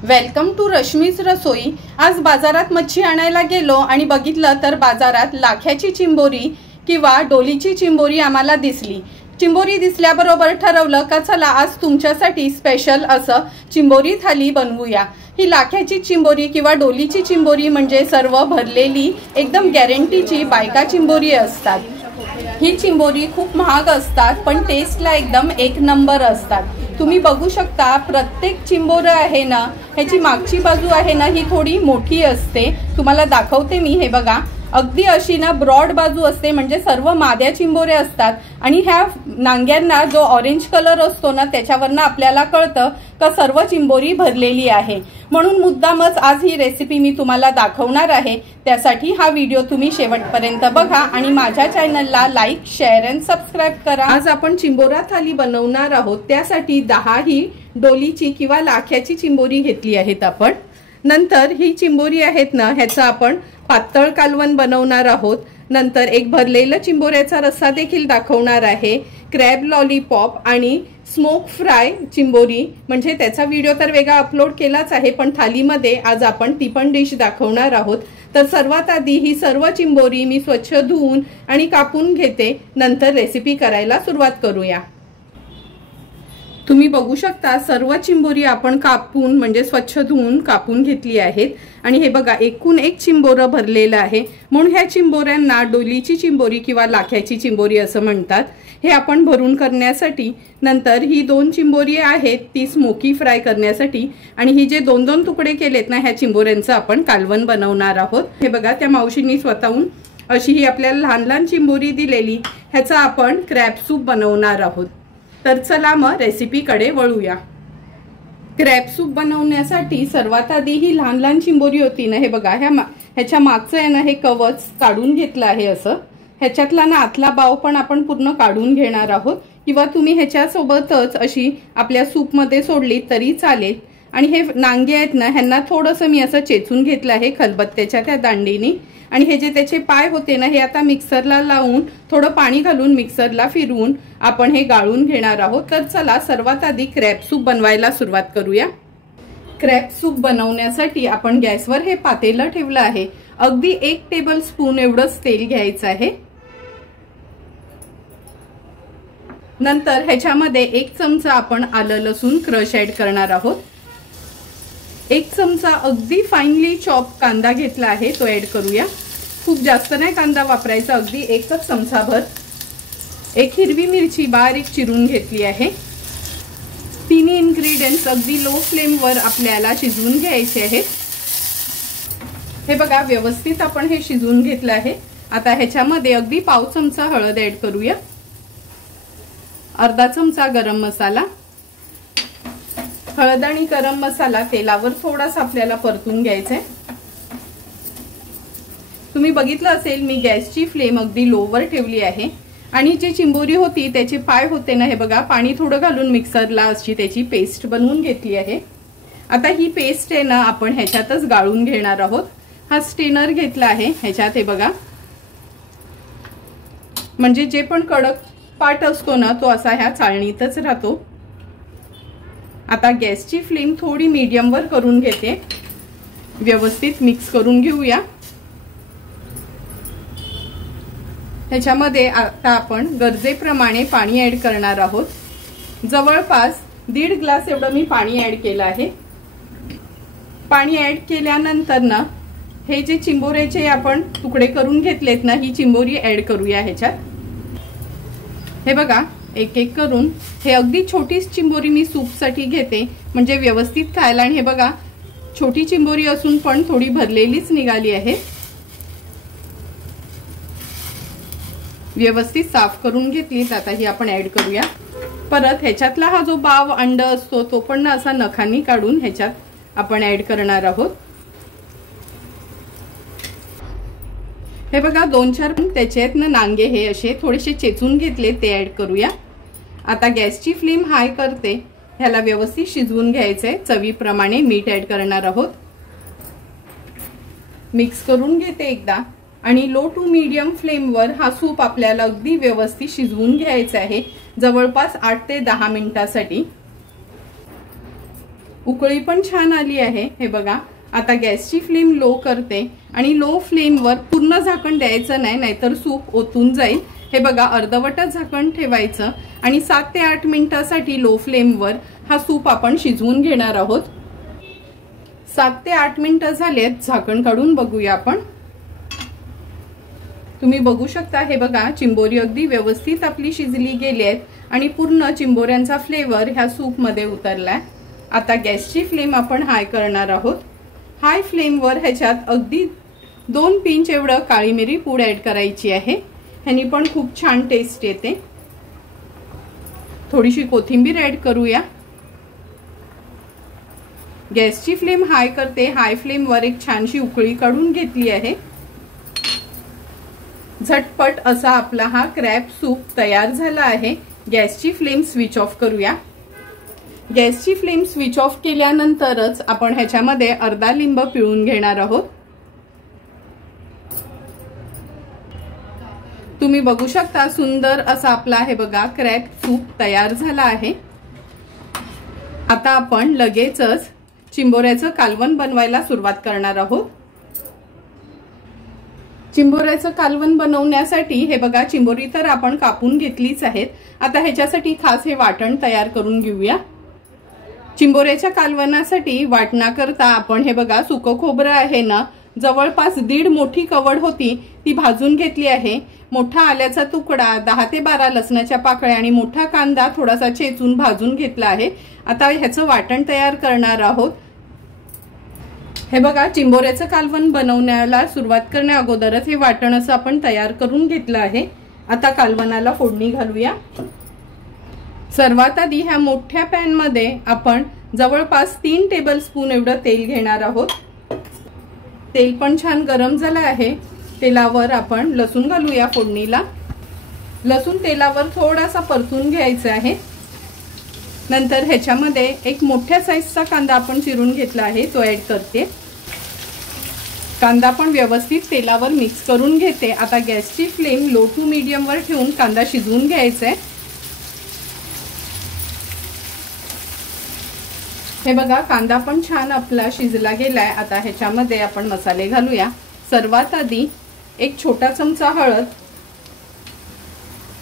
Welcome to Rashmi's रसोई। आज बाजारात मच्छी आणायला गेलो आणि बघितलं तर बाजारात लाख्याची चिंबोरी किंवा डोलीची चिंबोरी आम्हाला दिसली। चिंबोरी दिसल्याबरोबर ठरवलं का चला आज तुमच्यासाठी स्पेशल असं चिंबोरी थाली बनवूया। ही लाख्याची चिंबोरी किंवा डोलीची चिंबोरी म्हणजे सर्व भरलेली एकदम गॅरंटीची बायका चिंबोरी असतात। ही चिंबोरी खूप महाग असतात पण टेस्टला एकदम एक नंबर असतात। तुम्ही बघू शकता प्रत्येक चिंबोर आहे ना, ह्याची मागची बाजू आहे ना ही थोडी मोठी असते। तुम्हाला दाखवते मी, हे बघा अगदी अशी ना ब्रॉड बाजू असते, म्हणजे सर्व माद्या चिंबोरे असतात। आणि ह्या नांग्यांना जो ऑरेंज कलर असतो ना त्याच्यावरनं आपल्याला कळतं का सर्व चिंबोरी भरलेली आहे। म्हणून मुद्दामच आज ही रेसिपी मी तुम्हाला दाखवणार आहे। त्यासाठी हा व्हिडिओ तुम्ही शेवटपर्यंत बघा आणि माझ्या चॅनलला लाईक, शेअर अँड सबस्क्राइब करा। आज आपण चिंबोरा थाली बनवणार आहोत। त्यासाठी 10 ही डोलीची किंवा लाख्याची चिंबोरी घेतली आहेत आपण। नंतर ही चिंबोरी आहेत ना, ह्याचा आपण पातळ कालवण बनवणार आहोत। नंतर एक भरलेला चिंबोऱ्याचा रस्सा देखील दाखवणार आहे। क्रॅब लॉलीपॉप आणि स्मोक फ्राय चिंबोरी, म्हणजे त्याचा व्हिडिओ तर वेगळा अपलोड केलाच आहे, पण थालीमध्ये आज आपण ती पण डिश दाखवणार आहोत। तर सर्वात आधी ही सर्व चिंबोरी मी स्वच्छ धुवून आणि कापून घेते, नंतर रेसिपी करायला सुरुवात करूया। तुम्ही बघू शकता सर्व चिंबोरी आपण कापून म्हणजे स्वच्छ धुवून कापून घेतली आहेत। आणि हे बघा एकूण एक चिंबोर भरलेलं आहे, म्हणून ह्या चिंबोऱ्यांना डोलीची चिंबोरी किंवा लाख्याची चिंबोरी असं म्हणतात। हे आपण भरून करण्यासाठी। नंतर ही 2 चिंबोरी आहेत ती स्मोकी फ्राय करण्यासाठी, आणि ही जे 2-2 तुकडे केलेत ना ह्या चिंबोऱ्यांचं आपण कालवण बनवणार आहोत। हे बघा त्या मावशींनी स्वतःहून अशी ही आपल्याला लहान लहान चिंबोरी दिलेली, ह्याचा आपण क्रॅब सूप बनवणार आहोत। तर चला मग रेसिपीकडे वळूया। क्रॅब सूप बनवण्यासाठी सर्वात आधी ही लहान लहान चिंबोरी होती ना, हे बघा ह्याच्या मागचं आहे ना हे कवच काढून घेतलं आहे असं। ह्याच्यातला ना आतला बाव पण आपण पूर्ण काढून घेणार आहोत, किंवा तुम्ही ह्याच्या सोबतच अशी आपल्या सूप मध्ये सोडली तरी चालेल। आणि हे नांगे आहेत ना ह्यांना थोडंसं मी असं चेचून घेतलं आहे खलबत्त्याच्या त्या दांडीने। आणि हे जे त्याचे पाय होते ना हे आता मिक्सरला लावून थोडं पाणी घालून मिक्सरला फिरवून आपण हे गाळून घेणार आहोत। तर चला सर्वात आधी क्रॅब सूप बनवायला सुरुवात करूया। क्रॅब सूप बनवण्यासाठी आपण गॅसवर हे पातेलं ठेवलं आहे। अगदी 1 टेबलस्पून एवढंच तेल घ्यायचं आहे। नंतर ह्याच्यामध्ये 1 चमचा आपण आलं लसूण क्रश ऍड करणार आहोत। 1 चमचा अगदी फाईनली चॉप कांदा घेतला आहे तो ऍड करूया। खूप जास्त नाही कांदा वापरायचा, अगदी 1च चमचाभर। 1 हिरवी मिरची बारीक चिरून घेतली आहे। तिन्ही इन्ग्रेडियंट्स अगदी लो फ्लेमवर आपल्याला शिजवून घ्यायचे आहेत। हे बघा व्यवस्थित आपण हे शिजवून घेतलं आहे। आता ह्याच्यामध्ये अगदी पाव चमचा हळद ऍड करूया, अर्धा चमचा गरम मसाला। हळद आणि गरम मसाला तेलावर थोडासा आपल्याला परतून घ्यायचा आहे। तुम्ही बघितलं असेल मी गॅसची फ्लेम अगदी लोवर ठेवली आहे। आणि जी चिंबोरी होती त्याचे पाय होते ना, हे बघा पाणी थोडं घालून मिक्सरला अशी त्याची पेस्ट बनवून घेतली आहे। आता ही पेस्ट आहे ना आपण ह्याच्यातच गाळून घेणार आहोत। हा स्टेनर घेतला आहे, ह्याच्यात हे बघा म्हणजे जे पण कडक पाट असतो ना तो असा ह्या चाळणीतच राहतो। आता गॅसची फ्लेम थोडी मीडियम वर करून घेते, व्यवस्थित मिक्स करून घेऊया। ह्याच्यामध्ये आता आपण गरजेप्रमाणे पाणी ऍड करणार आहोत। जवळपास 1.5 ग्लास एवढं मी पाणी ऍड केलं आहे। पाणी ऍड केल्यानंतर ना हे जे चिंबोऱ्याचे आपण तुकडे करून घेतलेत ना ही चिंबोरी ऍड करूया ह्याच्यात। हे बघा एक एक करून हे अगदी छोटी चिंबोरी मी सूपसाठी घेते म्हणजे व्यवस्थित खायला। आणि हे बघा छोटी चिंबोरी असून पण थोडी भरलेलीच निघाली आहे। व्यवस्थित साफ करून घेतली, आता ही आपण ऍड करूया। परत ह्याच्यातला हा जो बाव अंड असतो तो पण ना असा नखांनी काढून ह्याच्यात आपण ऍड करणार आहोत। हे बघा 2-4 त्याच्यात ना नांगे हे असे थोडेसे चेचून घेतले ते ऍड करूया। आता गॅसची फ्लेम हाय करते, ह्याला व्यवस्थित शिजवून घ्यायचंय। चवीप्रमाणे मीठ ऍड करणार आहोत। मिक्स करून घेते एकदा, आणि लो टू मीडियम फ्लेमवर हा सूप आपल्याला अगदी व्यवस्थित शिजवून घ्यायचा आहे, जवळपास 8 ते 10 मिनिटांसाठी। उकळी पण छान आली आहे। हे बघा, आता गॅसची फ्लेम लो करते आणि लो फ्लेमवर पूर्ण झाकण द्यायचं नाही, नाहीतर सूप ओतून जाईल। हे बघा, अर्धवट झाकण ठेवायचं आणि 7 ते 8 मिनिटांसाठी लो फ्लेमवर हा सूप आपण शिजवून घेणार आहोत। 7 ते 8 मिनिटं झालेत, झाकण काढून बघूया आपण। तुम्ही बघू शकता, हे बघा, चिंबोरी अगदी व्यवस्थित आपली शिजली गेली आहेत आणि पूर्ण चिंबोऱ्यांचा फ्लेवर ह्या सूप मध्ये उतरलाय। आता गॅसची फ्लेम आपण हाय करणार आहोत। हाय फ्लेमवर ह्याच्यात अगदी 2 पिंच एवढं काळी मिरी पूड ऍड करायची आहे। ह्यानी पण खूप छान टेस्ट येते। थोडीशी कोथिंबीर ऍड करूया। गॅसची फ्लेम हाय करते। हाय फ्लेमवर एक छानशी उकळी काढून घेतली आहे। झटपट असा आपला हा क्रॅब सूप तयार झाला आहे। गॅसची फ्लेम स्विच ऑफ करूया। गॅसची फ्लेम स्विच ऑफ केल्यानंतरच आपण ह्याच्यामध्ये अर्धा लिंब पिळून घेणार आहोत। तुम्ही बघू शकता, सुंदर असा आपला हे बघा क्रॅब सूप तयार झाला आहे। आता आपण लगेचच चिंबोऱ्याचं कालवण बनवायला सुरुवात करणार आहोत। चिंबोऱ्याचं कालवण बनवण्यासाठी हे बघा, चिंबोरी तर आपण कापून घेतलीच आहेत। आता ह्याच्यासाठी खास हे वाटण तयार करून घेऊया। चिंबोऱ्याच्या कालवणासाठी वाटणाकरता आपण हे बघा, सुकं खोबरं आहे ना, जवळपास 1.5 मोठी कवड होती, ती भाजून घेतली आहे। मोठा आल्याचा तुकडा, 10 ते 12 लसणाच्या पाकळ्या आणि मोठा कांदा थोडासा चेचून भाजून घेतला आहे। आता ह्याचं वाटण तयार करणार आहोत। हे बघा, चिंबोऱ्याचं कालवण बनवण्याला सुरुवात करण्या अगोदरच हे वाटण असं आपण तयार करून घेतलं आहे। आता कालवणाला फोडणी घालूया। सर्वात आधी ह्या मोठ्या पॅन मध्ये आपण जवळपास 3 टेबलस्पून एवढं तेल घेणार आहोत। तेल पण छान गरम झालं आहे। तेलावर आपण लसूण घालूया फोडणीला। लसूण तेलावर थोडासा परतून घ्यायचा आहे। नंतर ह्याच्यामध्ये एक मोठ्या साईजचा कांदा आपण चिरून घेतला आहे, तो ऍड करते। कांदा पण व्यवस्थित तेलावर मिक्स करून घेते। आता गॅसची फ्लेम लो टू मीडियम वर ठेवून कांदा शिजवून घ्यायचा आहे। हे बघा, कांदा पण छान आपला शिजला गेलाय। आता ह्याच्यामध्ये आपण मसाले घालूया। सर्वात आधी 1 छोटा चमचा हळद,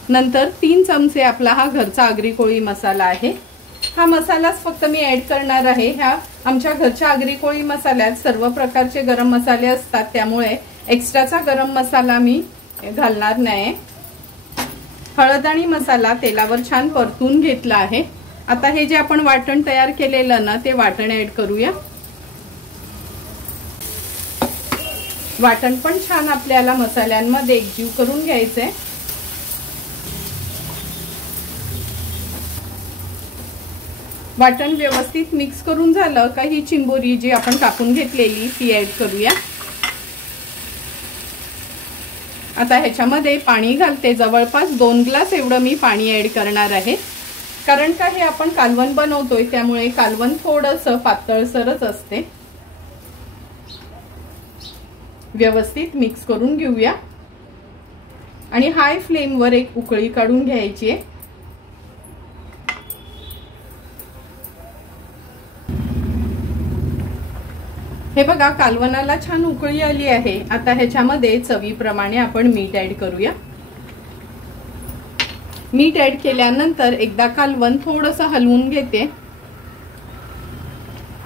नंतर 3 चमचे आपला हा घरचा आगरी कोळी मसाला आहे। हा मसालाच फक्त मी ऍड करणार आहे। ह्या आमच्या घरच्या आगरी कोळी मसाल्यात सर्व प्रकारचे गरम मसाले असतात, त्यामुळे एक्स्ट्राचा गरम मसाला मी घालणार नाही। हळद आणि मसाला तेलावर छान परतून घेतला आहे। आता हे जे आपण वाटण तयार केलेलं ना, ते वाटण ऍड करूया। वाटण पण छान आपल्याला मसाल्यांमध्ये एकजीव करून घ्यायचंय। वाटण व्यवस्थित मिक्स करून झालं का ही चिंबोरी जी आपण कापून घेतलेली ती ऍड करूया। आता ह्याच्यामध्ये पाणी घालते। जवळपास 2 ग्लास एवढं मी पाणी ऍड करणार आहे, कारण का हे आपण कालवण बनवतोय, त्यामुळे कालवण थोडंसं पातळसरच असते। व्यवस्थित मिक्स करून घेऊया आणि हाय फ्लेमवर एक उकळी काढून घ्यायची आहे। हे बघा, कालवणाला छान उकळी आली आहे। आता ह्याच्यामध्ये चवीप्रमाणे आपण मीठ ऍड करूया। मीठ ऍड केल्यानंतर एकदा कालवण थोडंसं हलवून घेते।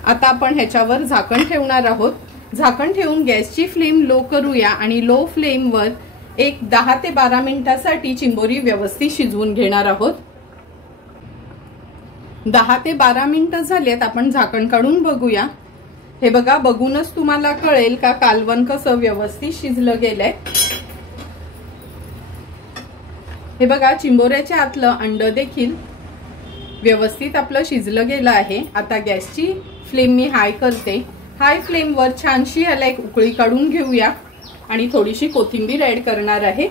आता आपण ह्याच्यावर झाकण ठेवणार आहोत। झाकण ठेवून गॅसची फ्लेम लो करूया आणि लो फ्लेमवर एक 10 ते 12 मिनिटांसाठी चिंबोरी व्यवस्थित शिजवून घेणार आहोत। 10 ते 12 मिनिटं झालेत, आपण झाकण काढून बघूया। हे बघा, बघूनच तुम्हाला कळेल का कालवण कसं व्यवस्थित शिजलं गेलंय। हे बघा, चिंबोऱ्याच्या आतलं अंड देखील व्यवस्थित आपलं शिजलं गेलं आहे। आता गॅसची फ्लेम मी हाय करते। हाय फ्लेमवर छानशी ह्याला एक उकळी काढून घेऊया आणि थोडीशी कोथिंबीर ऍड करणार आहे।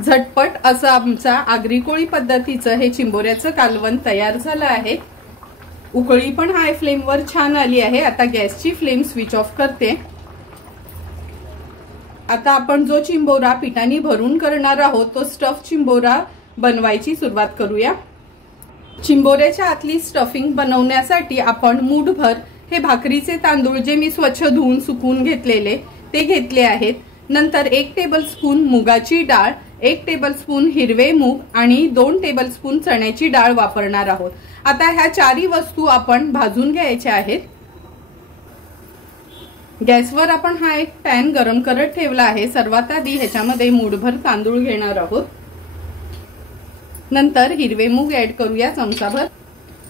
झटपट असं आमचा आगरी कोळी पद्धतीचं हे चिंबोऱ्याचं कालवण तयार झालं आहे। उकळी पण हाय फ्लेमवर छान आली आहे। आता गॅसची फ्लेम स्विच ऑफ करते। आता आपण जो चिंबोरा पिठाने भरून करणार आहोत, तो स्टफ चिंबोरा बनवायची सुरुवात करूया। चिंबोऱ्याच्या आतली स्टफिंग बनवण्यासाठी आपण मूठभर हे भाकरीचे तांदूळ जे मी स्वच्छ धुवून सुकवून घेतलेले ते घेतले आहेत। नंतर 1 टेबलस्पून मुगाची डाळ, 1 टेबलस्पून हिरवे मूग आणि 2 टेबलस्पून चण्याची डाळ वापरणार आहोत। आता ह्या चारही वस्तू आपण भाजून घ्यायच्या आहेत। गॅसवर आपण हा एक पॅन गरम करत ठेवला आहे। सर्वात आधी ह्याच्यामध्ये मूठभर तांदूळ घेणार आहोत। नंतर हिरवे मूग ऍड करूया चमचाभर,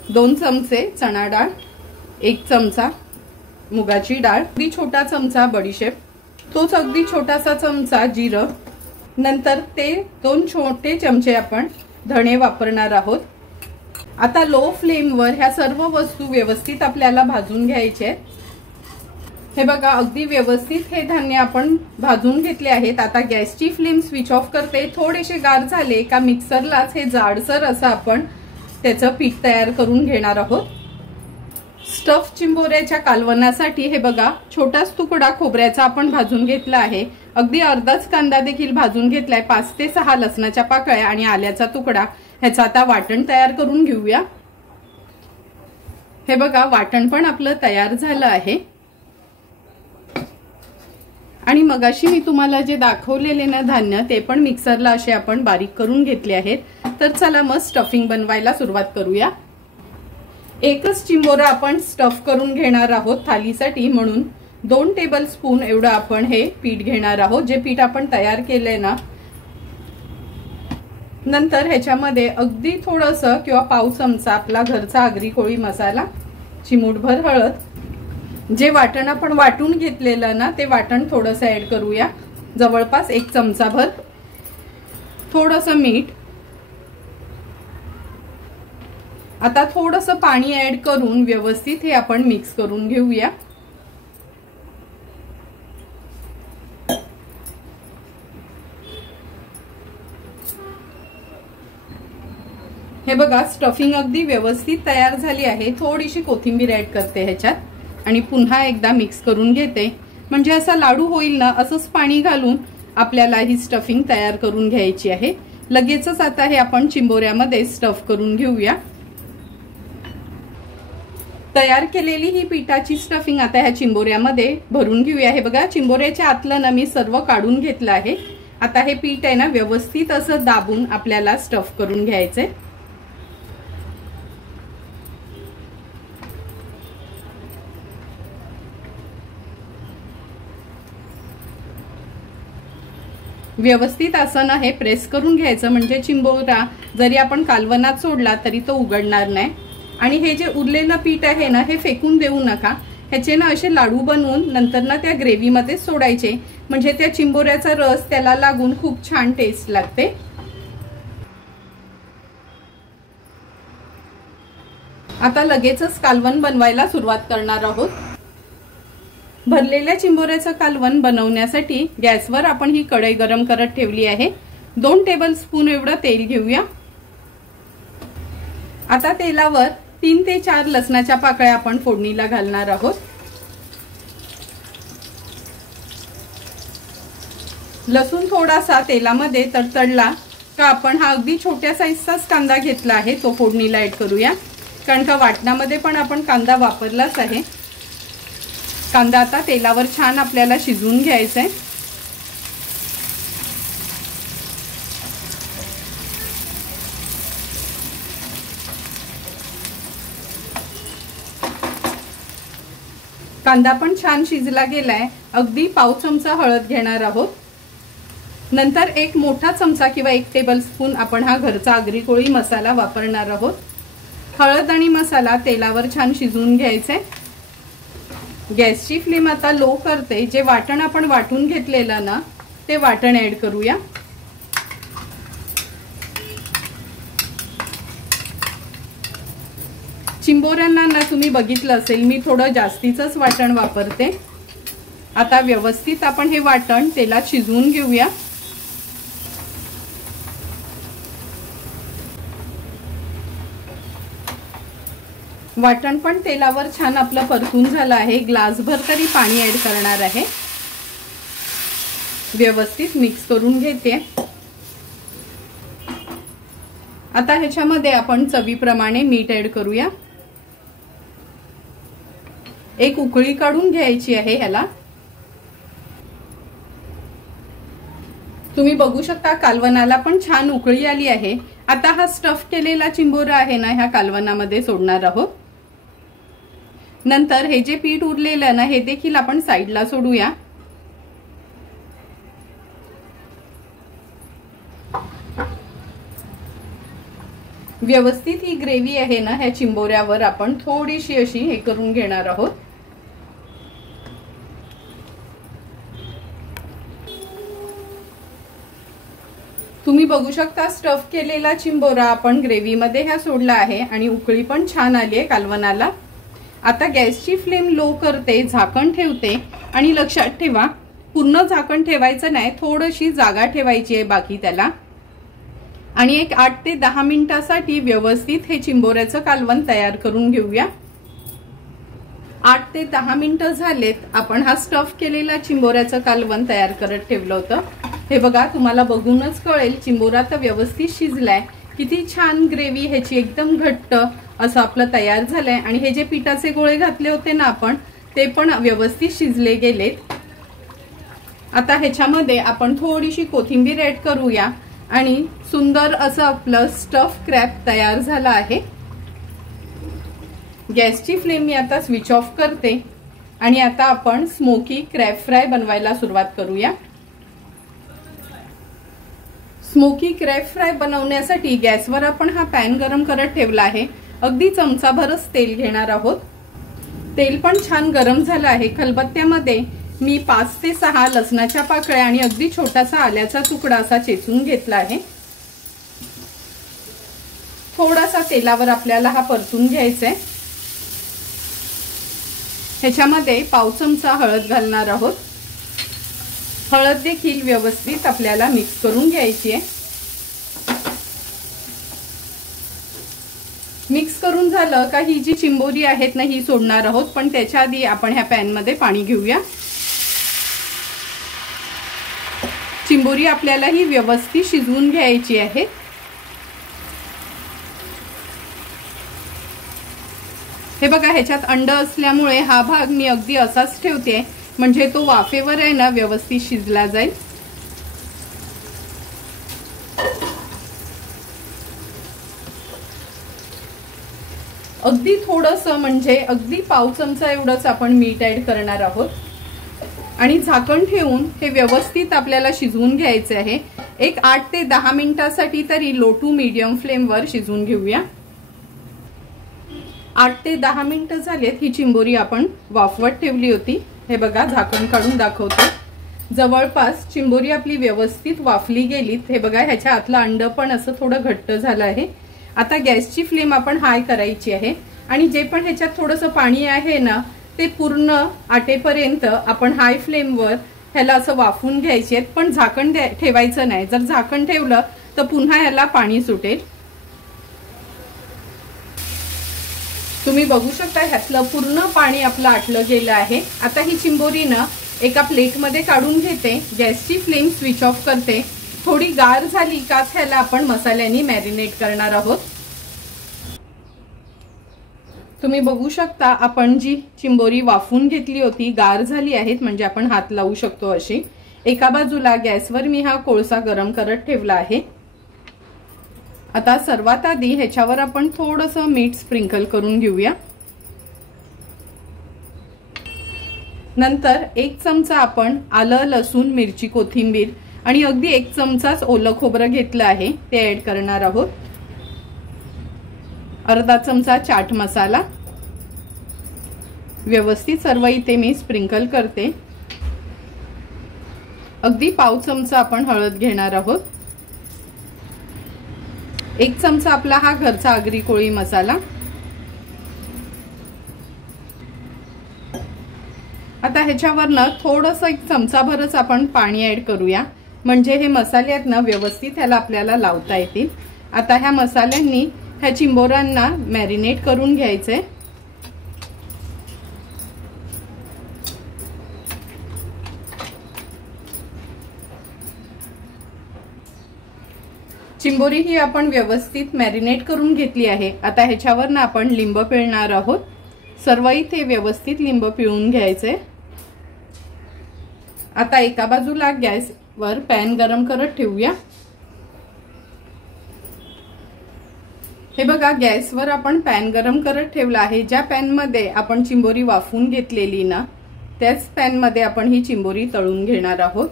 2 चमचे चणा डाळ, 1 चमचा मुगाची डाळ, अगदी छोटा चमचा बडीशेप, तोच अगदी छोटासा चमचा जिरं, नंतर ते 2 छोटे चमचे आपण धणे वापरणार आहोत। आता लो फ्लेमवर ह्या सर्व वस्तू व्यवस्थित आपल्याला भाजून घ्यायचे। हे बघा अगदी व्यवस्थित हे धान्य आपण भाजून घेतले आहेत। आता गॅसची फ्लेम स्विच ऑफ करते। थोडेसे गार झाले का मिक्सरलाच हे जाडसर असं आपण त्याचं पीठ तयार करून घेणार आहोत। स्टफ चिंबोऱ्याच्या कालवणासाठी हे बघा छोटाच तुकडा खोबऱ्याचा आपण भाजून घेतला आहे। अगदी अर्धाच कांदा देखील भाजून घेतलाय, 5 ते 6 लसणाच्या पाकळ्या आणि आल्याचा तुकडा। ह्याचं आता वाटण तयार करून घेऊया। हे बघा वाटण पण आपलं तयार झालं आहे आणि मगाशी मी तुम्हाला जे दाखवलेले ना धान्य ते पण मिक्सरला असे आपण बारीक करून घेतले आहेत। तर चला मग स्टफिंग बनवायला सुरुवात करूया। एकच चिंबोरा आपण स्टफ करून घेणार आहोत थालीसाठी, म्हणून 2 टेबलस्पून एवढं आपण हे पीठ घेणार आहोत, जे पीठ आपण तयार केलंय ना। नंतर ह्याच्यामध्ये अगदी थोडंसं किंवा पाव चमचा आपला घरचा आगरी कोळी मसाला, चिमूटभर हळद, जे वाटण आपण वाटून घेतलेलं ना ते वाटण थोडंसं ऍड करूया, जवळपास 1 चमचाभर, थोडंसं मीठ। आता थोडंसं पाणी ऍड करून व्यवस्थित हे आपण मिक्स करून घेऊया। हे बघा स्टफिंग अगदी व्यवस्थित तयार झाली आहे। थोडीशी कोथिंबीर ऍड करते ह्याच्यात आणि पुन्हा एकदा मिक्स करून घेते, म्हणजे असा लाडू होईल ना असंच पाणी घालून आपल्याला ही स्टफिंग तयार करून घ्यायची आहे। लगेचच आता हे आपण चिंबोऱ्यामध्ये स्टफ करून घेऊया। तयार केलेली ही पिठाची स्टफिंग आता ह्या चिंबोऱ्यामध्ये भरून घेऊया। हे बघा चिंबोऱ्याच्या आतलं ना मी सर्व काढून घेतलं आहे। आता हे पीठ आहे ना व्यवस्थित असं दाबून आपल्याला स्टफ करून घ्यायचंय। व्यवस्थित असं ना हे प्रेस करून घ्यायचं, म्हणजे चिंबोरा जरी आपण कालवणात सोडला तरी तो उघडणार नाही। आणि हे जे उरलेलं पीठ आहे ना हे फेकून देऊ नका, ह्याचे ना असे लाडू बनवून नंतर ना त्या ग्रेव्हीमध्ये सोडायचे, म्हणजे त्या चिंबोऱ्याचा रस त्याला लागून खूप छान टेस्ट लागते। आता लगेचच कालवण बनवायला सुरुवात करणार आहोत। भरलेल्या चिंबोऱ्याचं कालवण बनवण्यासाठी गॅसवर आपण ही कढई गरम करत ठेवली आहे। 2 टेबलस्पून एवढं तेल घेऊया। आता तेलावर 3 ते 4 लसणाच्या पाकळ्या आपण फोडणीला घालणार आहोत। लसूण थोडासा तेलामध्ये तडतडला का आपण हा अगदी छोट्या साईजचाच कांदा घेतला आहे तो फोडणीला ऍड करूया, कारण का वाटणामध्ये पण आपण कांदा वापरलाच आहे। कांदा आता तेलावर छान आपल्याला शिजवून घ्यायचा आहे। कांदा पण छान शिजला गेलाय। अगदी पाव चमचा हळद घेणार आहोत। नंतर 1 मोठा चमचा किंवा 1 टेबलस्पून आपण हा घरचा आगरी कोळी मसाला वापरणार आहोत। हळद आणि मसाला तेलावर छान शिजवून घ्यायचा आहे। गॅसची फ्लेम आता लो करते। जे वाटण आपण वाटून घेतलेलं ना ते वाटण ऍड करूया। चिंबोऱ्यांना ना तुम्ही बघितलं असेल मी थोडं जास्तीचंच वाटण वापरते। आता व्यवस्थित आपण हे वाटण तेलात शिजवून घेऊया। वाटण पण तेलावर छान आपलं परतून झालं आहे। ग्लासभर तरी पाणी ऍड करणार आहे। व्यवस्थित मिक्स करून घेते। आता ह्याच्यामध्ये आपण चवीप्रमाणे मीठ ऍड करूया। एक उकळी काढून घ्यायची आहे ह्याला। तुम्ही बघू शकता कालवणाला पण छान उकळी आली आहे। आता हा स्टफ केलेला चिंबोरा आहे ना ह्या कालवणामध्ये सोडणार आहोत। नंतर हे जे पीठ उरलेलं ना हे देखील आपण साइडला सोडूया। व्यवस्थित ही ग्रेव्ही आहे ना ह्या चिंबोऱ्यावर आपण थोडीशी अशी हे करून घेणार आहोत। तुम्ही बघू शकता स्टफ केलेला चिंबोरा आपण ग्रेव्ही मध्ये ह्या सोडला आहे आणि उकळी पण छान आली आहे कालवणाला। आता गॅसची फ्लेम लो करते, झाकण ठेवते आणि लक्षात ठेवा पूर्ण झाकण ठेवायचं नाही, थोडीशी जागा ठेवायची आहे बाकी त्याला। आणि एक 8 ते 10 मिनिटांसाठी व्यवस्थित हे चिंबोऱ्याचं कालवण तयार करून घेऊया। 8 ते 10 मिनिटं झालेत, आपण हा स्टफ केलेला चिंबोऱ्याचं कालवण तयार करत ठेवलं होतं। हे बघा तुम्हाला बघूनच कळेल चिंबोरा तर व्यवस्थित शिजलाय, किती छान ग्रेव्ही ह्याची एकदम घट्ट असं आपलं तयार झालंय। आणि हे जे पिठाचे गोळे घातले होते ना आपण ते पण व्यवस्थित शिजले गेलेत। आता ह्याच्यामध्ये आपण थोडीशी कोथिंबीर ऍड करूया आणि सुंदर असं आपलं स्टफ क्रॅब तयार झालं आहे। गॅसची फ्लेम मी आता स्विच ऑफ करते आणि आता आपण स्मोकी क्रॅब फ्राय बनवायला सुरुवात करूया। स्मोकी क्रॅब फ्राय बनवण्यासाठी गॅसवर आपण हा पॅन गरम करत ठेवला आहे। अगदी चमचाभरच तेल घेणार आहोत। तेल पण छान गरम झालं आहे। खलबत्त्यामध्ये मी 5 ते 6 लसणाच्या पाकळ्या आणि अगदी छोटासा आल्याचा तुकडा असा चेचून घेतला आहे। थोडासा तेलावर आपल्याला हा परतून घ्यायचा आहे। ह्याच्यामध्ये पाव चमचा हळद घालणार आहोत। हळद देखील व्यवस्थित आपल्याला मिक्स करून घ्यायची आहे। मिक्स करून झालं का ही जी चिंबोरी आहेत ना ही सोडणार आहोत, पण त्याच्या आधी आपण ह्या पॅन मध्ये पाणी घेऊया। चिंबोरी आपल्याला ही व्यवस्थित शिजवून घ्यायची आहे। हे बघा ह्याच्यात अंड असल्यामुळे हा भाग मी अगदी असाच ठेवते, म्हणजे तो वाफेवर आहे ना व्यवस्थित शिजला जाईल। अगदी थोडंसं म्हणजे अगदी पाव चमचा एवढंच आपण मीठ ऍड करणार आहोत आणि झाकण ठेवून हे व्यवस्थित आपल्याला शिजवून घ्यायचे आहे। एक 8 ते 10 मिनिटांसाठी तरी लो टू मीडियम फ्लेम वर शिजवून घेऊया। 8 ते 10 मिनिटं झालेत, ही चिंबोरी आपण वाफवत ठेवली होती। हे बघा झाकण काढून दाखवते, जवळपास चिंबोरी आपली व्यवस्थित वाफली गेलीत। हे बघा ह्याच्या आतलं अंड पण असं थोडं घट्ट झालं आहे। आता गॅसची फ्लेम आपण हाय करायची आहे आणि जे पण ह्याच्यात थोडंसं पाणी आहे ना ते पूर्ण आटेपर्यंत आपण हाय फ्लेमवर ह्याला असं वाफून घ्यायचे आहेत, पण झाकण ठेवायचं नाही। जर झाकण ठेवलं तर पुन्हा ह्याला पाणी सुटेल। तुम्ही बघू शकता ह्यातलं पूर्ण पाणी आपलं आटलं गेलं आहे। आता ही चिंबोरी ना एका प्लेटमध्ये काढून घेते, गॅसची फ्लेम स्विच ऑफ करते। थोडी गार झाली का ह्याला आपण मसाल्यानी मॅरिनेट करणार आहोत। तुम्ही बघू शकता आपण जी चिंबोरी वाफून घेतली होती गार झाली आहेत, म्हणजे आपण हात लावू शकतो अशी। एका बाजूला गॅसवर मी हा कोळसा गरम करत ठेवला आहे। आता सर्वात आधी ह्याच्यावर आपण थोडंसं मीठ स्प्रिंकल करून घेऊया। नंतर 1 चमचा आपण आलं लसूण मिरची कोथिंबीर आणि अगदी 1 चमचाच ओलं खोबरं घेतलं आहे ते ऍड करणार आहोत। अर्धा चमचा चाट मसाला व्यवस्थित सर्व इथे मी स्प्रिंकल करते। अगदी पाव चमचा आपण हळद घेणार आहोत। 1 चमचा आपला हा घरचा आगरी कोळी मसाला। आता ह्याच्यावरनं थोडंसं 1 चमचाभरच आपण पाणी ऍड करूया, म्हणजे हे मसाले आहेत ना व्यवस्थित ह्याला आपल्याला लावता येतील। आता ह्या मसाल्यांनी ह्या चिंबोऱ्यांना मॅरिनेट करून घ्यायचंय। चिंबोरी ही आपण व्यवस्थित मॅरिनेट करून घेतली आहे। आता ह्याच्यावर ना आपण लिंब पिळणार आहोत। सर्व इथे व्यवस्थित लिंब पिळून घ्यायचे। आता एका बाजूला गॅसवर पॅन गरम करत ठेवूया। हे बघा, गॅसवर आपण पॅन गरम करत ठेवला आहे। ज्या पॅन मध्ये आपण चिंबोरी वाफवून घेतलेली ना, त्याच पॅन मध्ये आपण ही चिंबोरी तळून घेणार आहोत।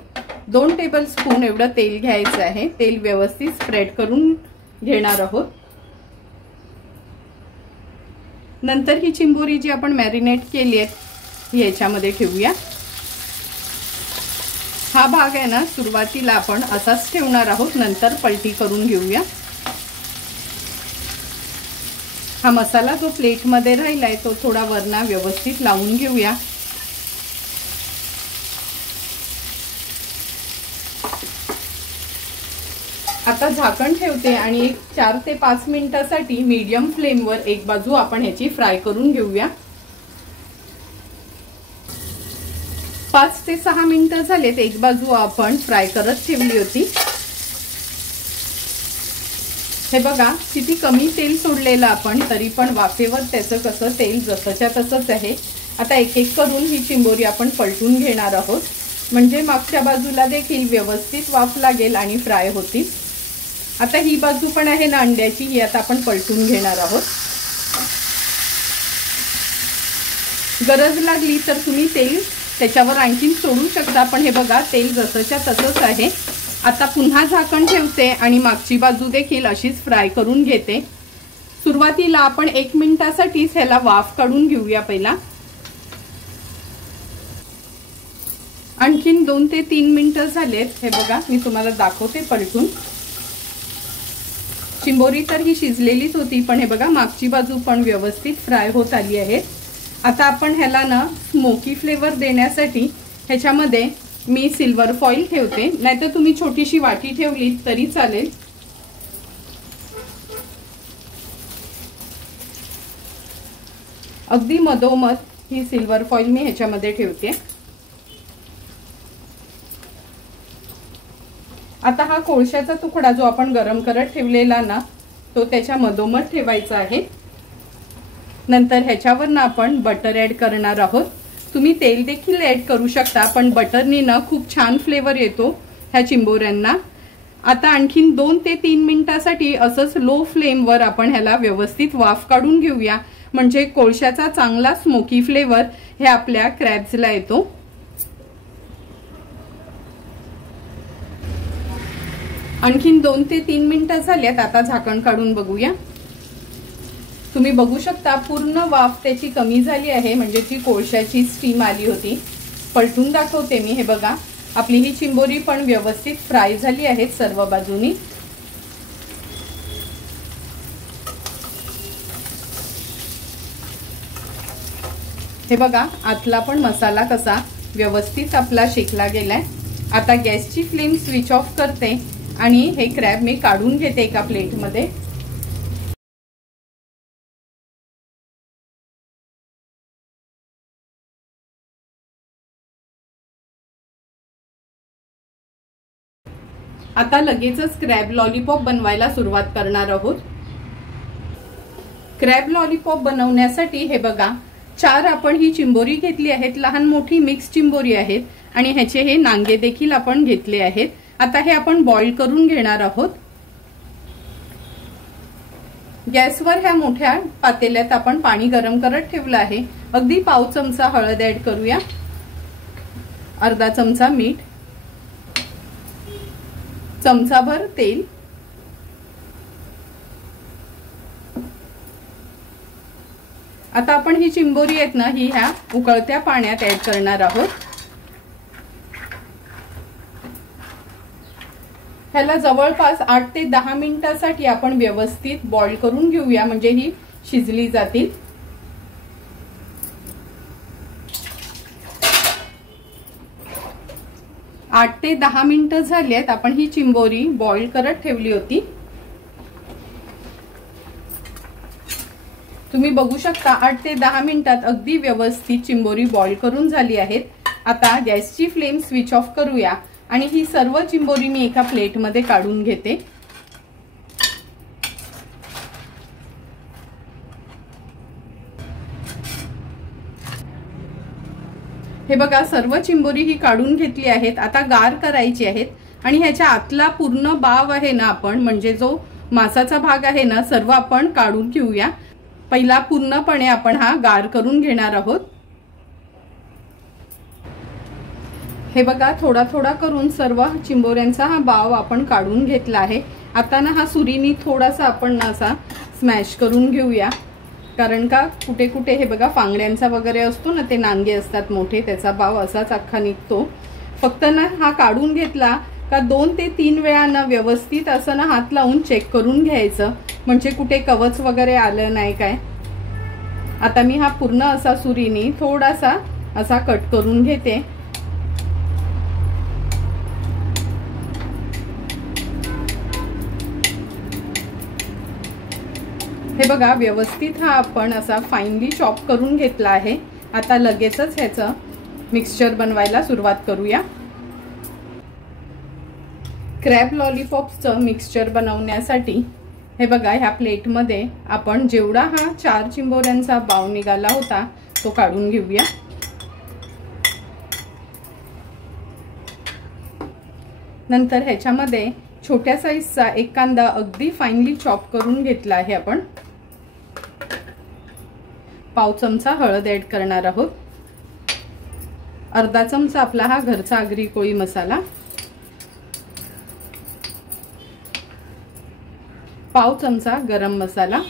2 टेबलस्पून एवढं तेल घ्यायचं आहे। तेल व्यवस्थित स्प्रेड करून घेणार आहोत। नंतर ही चिंबोरी जी आपण मॅरिनेट केली आहे याच्यामध्ये ठेवूया। हा भाग आहे ना, सुरुवातीला आपण असाच ठेवणार आहोत, नंतर पलटी करून घेऊया। हा मसाला जो प्लेट मध्ये राहिलाय तो थोडा वरना व्यवस्थित लावून घेऊया। आता झाकण ठेवते आणि 4 ते 5 मिनिटांसाठी मीडियम फ्लेमवर एक बाजू आपण ह्याची फ्राय करून घेऊया। 5 ते 6 मिनिटं झालेत, एक बाजू आपण फ्राय करत ठेवली होती। हे बघा, किती कमी तेल सोडलेलं आपण, तरी पण वाफेवर त्याचं कसं तेल जसंच्या तसंच आहे। आता एक एक करून ही चिंबोरी आपण पलटून घेणार आहोत, म्हणजे मागच्या बाजूला देखील व्यवस्थित वाफ लागेल आणि फ्राय होतील। आता ही बाजू पण आहे ना अंड्याची, ही आता आपण पलटून घेणार आहोत। गरज लागली तर तुम्ही तेल त्याच्यावर आणखीन सोडू शकता, पण हे बघा तेल जसंच्या तसंच आहे। आता पुन्हा झाकण ठेवते आणि मागची बाजू देखील अशीच फ्राय करून घेते। सुरुवातीला आपण 1 मिनिटासाठीच ह्याला वाफ काढून घेऊया पहिला। आणखीन 2 ते 3 मिनिटं झालेत। हे बघा, मी तुम्हाला दाखवते पलटून। चिंबोरी तर ही शिजलेलीच होती, पण हे बघा मागची बाजू पण व्यवस्थित फ्राय होत आली आहे। आता आपण ह्याला ना स्मोकी फ्लेवर देण्यासाठी ह्याच्यामध्ये मी सिल्वर फॉइल ठेवते, नाहीतर तुम्ही छोटीशी वाटी ठेवली तरी चालेल। अगदी मधोमध ही सिल्वर फॉइल मी ह्याच्यामध्ये ठेवते। आता हा कोळशाचा तुकडा जो आपण गरम करत ठेवलेला ना, तो त्याच्या मधोमध ठेवायचा आहे। नंतर ह्याच्यावर ना आपण बटर ऍड करणार आहोत। तुम्ही तेल देखील ऍड करू शकता, पण बटरनी ना खूप छान फ्लेवर येतो ह्या चिंबोऱ्यांना। आता आणखीन 2 ते 3 मिनिटांसाठी असंच लो फ्लेमवर आपण ह्याला व्यवस्थित वाफ काढून घेऊया, म्हणजे कोळशाचा चांगला स्मोकी फ्लेवर हे आपल्या क्रॅब्सला येतो। आणखीन 2 ते 3 मिनिटं झाल्यात। आता झाकण काढून बघूया। तुम्ही बघू शकता पूर्ण वाफ त्याची कमी झाली आहे, म्हणजे ती कोळशाची स्टीम आली होती। पलटून दाखवते मी। हे बघा, आपली ही चिंबोरी पण व्यवस्थित फ्राय झाली आहे सर्व बाजूनी। हे बघा, आतला पण मसाला कसा व्यवस्थित आपला शेकला गेलाय। आता गॅसची फ्लेम स्विच ऑफ करते आणि हे क्रॅब मी काढून घेते एका प्लेटमध्ये। आता लगेचच क्रॅब लॉलीपॉप बनवायला सुरुवात करणार आहोत। क्रॅब लॉलीपॉप बनवण्यासाठी हे बघा, 4 आपण ही चिंबोरी घेतली आहेत। लहान मोठी मिक्स चिंबोरी आहेत आणि ह्याचे हे नांगे देखील आपण घेतले आहेत। आता हे आपण बॉईल करून घेणार आहोत। गॅसवर ह्या मोठ्या पातेल्यात आपण पाणी गरम करत ठेवलं आहे। अगदी पाव चमचा हळद ऍड करूया, अर्धा चमचा मीठ, चमचाभर तेल, आता आपण ही चिंबोरी आहेत ना, ही ह्या उकळत्या पाण्यात ऍड करणार आहोत। ह्याला जवळपास 8 ते 10 मिनिटांसाठी आपण व्यवस्थित बॉईल करून घेऊया, म्हणजे ही शिजली जातील। आठ ते 10 मिनिटं झालीत। आपण ही चिंबोरी बॉईल करत ठेवली होती। तुम्ही बघू शकता 8 ते 10 मिनिटात अगदी व्यवस्थित चिंबोरी बॉईल करून झाली आहेत। आता गॅसची फ्लेम स्विच ऑफ करूया आणि ही सर्व चिंबोरी मी एका प्लेटमध्ये काढून घेते। हे बघा सर्व चिंबोरी ही काढून घेतली आहेत। आता गार करायची आहेत आणि ह्याच्या आतला पूर्ण बाव आहे ना आपण म्हणजे जो मासाचा भाग आहे ना सर्व आपण काढून घेऊया। पहिला पूर्णपणे आपण हा गार करून घेणार आहोत। हे बघा थोडा थोडा करून सर्व चिंबोऱ्यांचा हा बाव आपण काढून घेतला आहे। आता ना हा सुरीनी थोडासा आपण असा स्मॅश करून घेऊया, कारण का कुठे कुठे हे बघा फांगड्यांचा वगैरे असतो ना, ते नांगे असतात मोठे, त्याचा बाव असाच अख्खा निघतो। फक्त ना हा काढून घेतला का 2 ते 3 वेळा ना व्यवस्थित असं ना हात लावून चेक करून घ्यायचं, म्हणजे कुठे कवच वगैरे आलं नाही काय। आता मी हा पूर्ण असा सुरीनी थोडासा असा कट करून घेते। हे बघा व्यवस्थित हा आपण असा फाईनली चॉप करून घेतला आहे। आता लगेचच ह्याचं मिक्सचर बनवायला सुरुवात करूया। क्रॅब लॉलीपॉप्सचं मिक्सचर बनवण्यासाठी हे बघा ह्या प्लेटमध्ये आपण जेवढा हा 4 चिंबोऱ्यांचा बाव निघाला होता तो काढून घेऊया। नंतर ह्याच्यामध्ये छोट्या साईजचा एक कांदा अगदी फाईनली चॉप करून घेतला आहे आपण। पाव चमचा हळद ऍड करणार आहोत। अर्धा चमचा आपला हा घरचा आगरी कोळी मसाला, पाव चमचा गरम मसाला,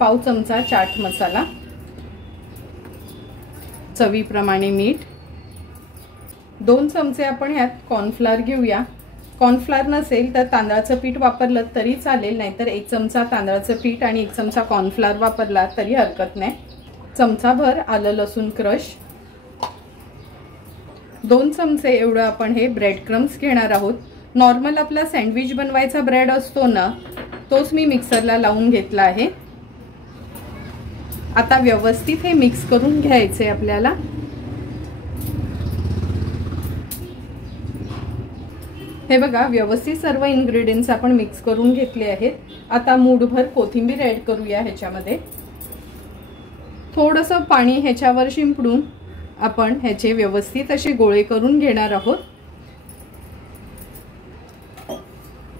पाव चमचा चाट मसाला, चवीप्रमाणे मीठ, 2 चमचे आपण ह्यात कॉर्नफ्लोअर घेऊया। कॉर्नफ्लोअर नसेल तर तांदळाचं पीठ वापरलं तरी चालेल, नाहीतर 1 चमचा तांदळाचं पीठ आणि 1 चमचा कॉर्नफ्लोअर वापरला तरी हरकत नाही। चमचाभर आलं लसूण क्रश, 2 चमचे एवढं आपण हे ब्रेड क्रम्स घेणार आहोत। नॉर्मल आपला सँडविच बनवायचा ब्रेड असतो ना, तोच मी मिक्सरला लावून घेतला आहे। आता व्यवस्थित हे मिक्स करून घ्यायचे आपल्याला। हे बघा व्यवस्थित सर्व इन्ग्रेडियंट्स आपण मिक्स करून घेतले आहेत। आता मूठभर कोथिंबीर ऍड करूया ह्याच्यामध्ये। थोडंसं पाणी ह्याच्यावर शिंपडून आपण ह्याचे व्यवस्थित असे गोळे करून घेणार आहोत।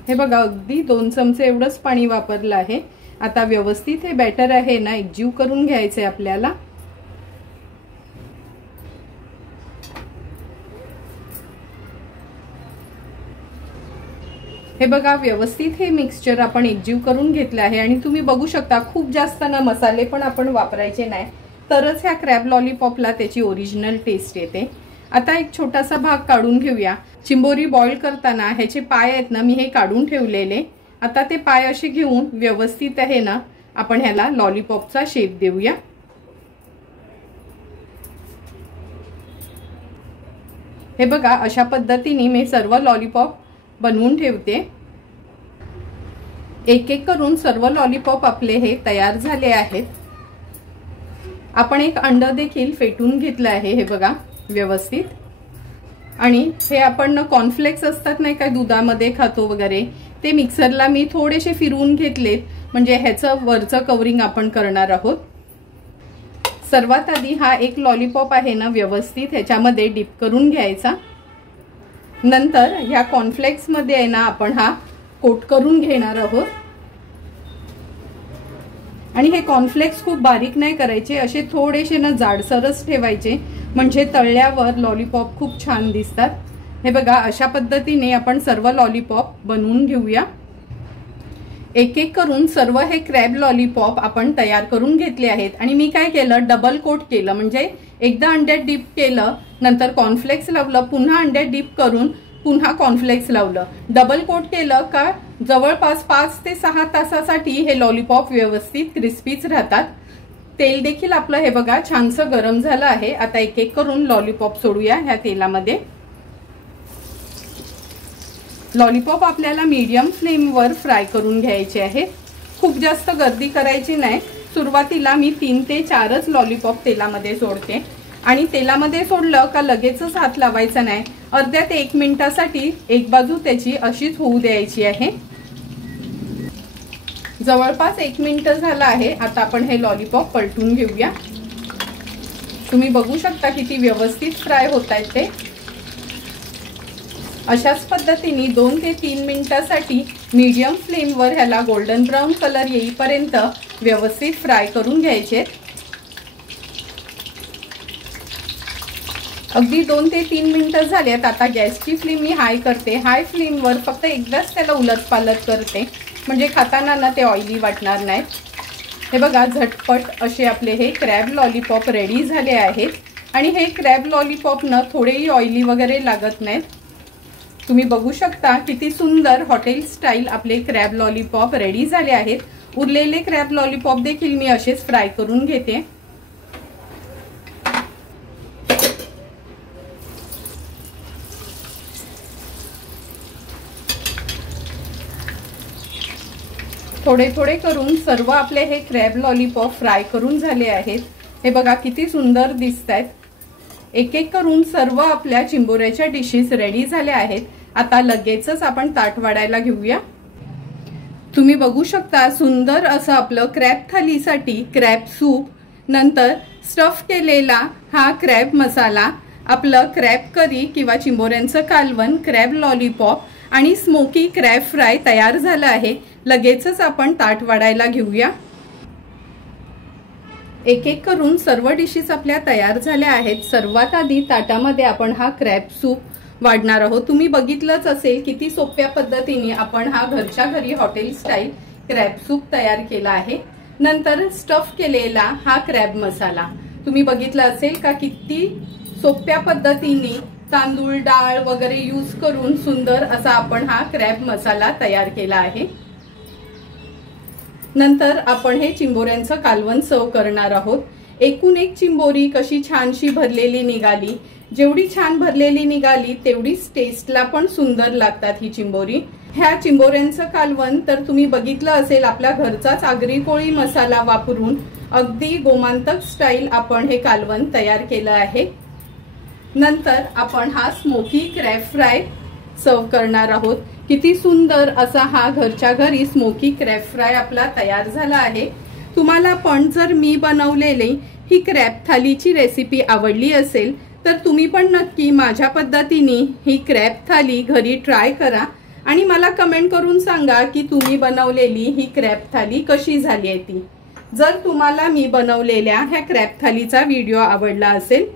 हे बघा अगदी 2 चमचे एवढंच पाणी वापरलं आहे। आता व्यवस्थित हे बॅटर आहे ना एकजीव करून घ्यायचे आपल्याला। हे बघा व्यवस्थित हे मिक्सचर आपण एकजीव करून घेतले आहे आणि तुम्ही बघू शकता खूप जास्त ना मसाले पण आपण वापरायचे नाही, तरच ह्या क्रॅब लॉलीपॉपला त्याची ओरिजिनल टेस्ट येते। आता एक छोटासा भाग काढून घेऊया। चिंबोरी बॉईल करताना ह्याचे पाय आहेत ना मी हे काढून ठेवलेले। आता ते पाय असे घेऊन व्यवस्थित आहे ना आपण ह्याला लॉलीपॉपचा शेप देऊया। हे बघा अशा पद्धतीने मी सर्व लॉलीपॉप बनवून ठेवते। एक एक करून सर्व लॉलीपॉप आपले हे तयार झाले आहेत। आपण एक अंड देखील फेटून घेतलं आहे हे बघा व्यवस्थित। आणि हे आपण कॉर्नफ्लेक्स असतात नाही काय दुधामध्ये खातो वगैरे, ते मिक्सरला मी थोडेसे फिरवून घेतलेत, म्हणजे ह्याचं वरचं कवरिंग आपण करणार आहोत। सर्वात आधी हा एक लॉलीपॉप आहे ना व्यवस्थित ह्याच्यामध्ये डिप करून घ्यायचा। नंतर ह्या कॉर्नफ्लेक्स मध्ये आहे ना आपण हा कोट करून घेणार आहोत। आणि हे कॉर्नफ्लेक्स खूप बारीक नाही करायचे, असे थोडेसे ना जाडसरच ठेवायचे, म्हणजे तळल्यावर लॉलीपॉप खूप छान दिसतात। हे बघा अशा पद्धतीने आपण सर्व लॉलीपॉप बनवून घेऊया। एक एक करून सर्व हे क्रॅब लॉलीपॉप आपण तयार करून घेतले आहेत। आणि मी काय केलं डबल कोट केलं, म्हणजे एकदा अंड्यात डीप केलं, नंतर कॉर्नफ्लेक्स लावलं, पुन्हा अंड्यात डीप करून पुन्हा कॉर्नफ्लेक्स लावलं। डबल कोट केलं का जवळपास 5 ते 6 तासासाठी हे लॉलीपॉप व्यवस्थित क्रिस्पीच राहतात। तेल देखील आपलं हे बघा छानसं गरम झालं आहे। आता एक एक करून लॉलीपॉप सोडूया ह्या तेलामध्ये। लॉलीपॉप आपल्याला मीडियम फ्लेमवर फ्राय करून घ्यायचे आहेत, खूप जास्त गर्दी करायची नाही। सुरुवातीला मी 3 ते 4च लॉलीपॉप तेलामध्ये सोडते आणि तेलामध्ये सोडलं का लगेचच हात लावायचा नाही, अर्ध्या ते 1 मिनिटासाठी एक बाजू त्याची अशीच होऊ द्यायची आहे। जवळपास 1 मिनिट झाला आहे। आता आपण हे लॉलीपॉप पलटून घेऊया। तुम्ही बघू शकता किती व्यवस्थित फ्राय होत आहेत ते। अशाच पद्धतीने 2 ते 3 मिनिटांसाठी मीडियम फ्लेमवर ह्याला गोल्डन ब्राउन कलर येईपर्यंत व्यवस्थित फ्राय करून घ्यायचे। अगदी 2 ते 3 मिनिटं झालेत। आता गॅसची फ्लेम मी हाय करते। हाय फ्लेमवर फक्त एकदाच त्याला उलटपालट करते, म्हणजे खाताना ना ते ऑइली वाटणार नाहीत। हे बघा, झटपट असे आपले हे क्रॅब लॉलीपॉप रेडी झाले आहेत। आणि हे क्रॅब लॉलीपॉप न थोडेही ऑइली वगैरे लागत नाहीत। तुम्ही बघू शकता किती सुंदर हॉटेल स्टाईल आपले क्रॅब लॉलीपॉप रेडी झाले आहेत। उरलेले क्रॅब लॉलीपॉप देखील मी असेच फ्राय करून घेते। थोडे थोडे करून सर्व आपले हे क्रॅब लॉलीपॉप फ्राय करून झाले आहेत। हे बघा किती सुंदर दिसतात। एक एक करून सर्व आपल्या चिंबोऱ्याच्या डिशेस रेडी झाल्या आहेत। आता लगेचच आपण ताट वाढायला घेऊया। तुम्ही बघू शकता सुंदर असं आपलं क्रॅब थालीसाठी क्रॅब सूप, नंतर स्टफ केलेला हा क्रॅब मसाला, आपलं क्रॅब करी किंवा चिंबोऱ्यांचं कालवण, क्रॅब लॉलीपॉप आणि स्मोकी क्रॅब फ्राय तयार झालं आहे। लगेचच आपण ताट वाढायला घेऊया। एक एक करून सर्व डिशेस आपल्या तयार झाल्या आहेत। सर्वात आधी ताटामध्ये आपण हा क्रॅब सूप वाढणार आहोत। तुम्ही बघितलंच असेल किती सोप्या पद्धतीने आपण हा घरच्या घरी हॉटेल स्टाईल क्रॅब सूप तयार केला आहे। नंतर स्टफ केलेला हा क्रॅब मसाला तुम्ही बघितला असेल का, किती सोप्या पद्धतीने तांदूळ, डाळ वगैरे यूज करून सुंदर असा आपण हा क्रॅब मसाला तयार केला आहे। नंतर आपण हे चिंबोऱ्यांचं कालवण सर्व करणार आहोत। एकूण एक चिंबोरी कशी छानशी भरलेली निघाली। जेवढी छान भरलेली निघाली तेवढीच टेस्टला पण सुंदर लागतात ही चिंबोरी। ह्या चिंबोऱ्यांचं कालवण तर तुम्ही बघितलं असेल आपल्या घरचाच आगरी कोळी मसाला वापरून अगदी गोमांतक स्टाईल आपण हे कालवण तयार केलं आहे। नंतर आपण हा स्मोकी क्रॅब फ्राय सर्व करणार आहोत। किती सुंदर असा हा घरच्या घरी स्मोकी क्रॅब फ्राय आपला तयार झाला आहे। तुम्हाला पण जर मी बनवलेली ही क्रॅब थालीची रेसिपी आवडली असेल तर तुम्ही पण नक्की माझ्या पद्धतीने ही क्रॅब थाली घरी ट्राय करा आणि मला कमेंट करून सांगा की तुम्ही बनवलेली ही क्रॅब थाली कशी झाली आहे ती। जर तुम्हाला मी बनवलेल्या ह्या क्रॅब थालीचा व्हिडिओ आवडला असेल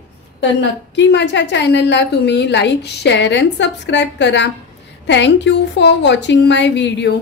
तर नक्की माझ्या चॅनलला तुम्ही लाईक, शेअर अँड सबस्क्राइब करा। Thank you for watching my video.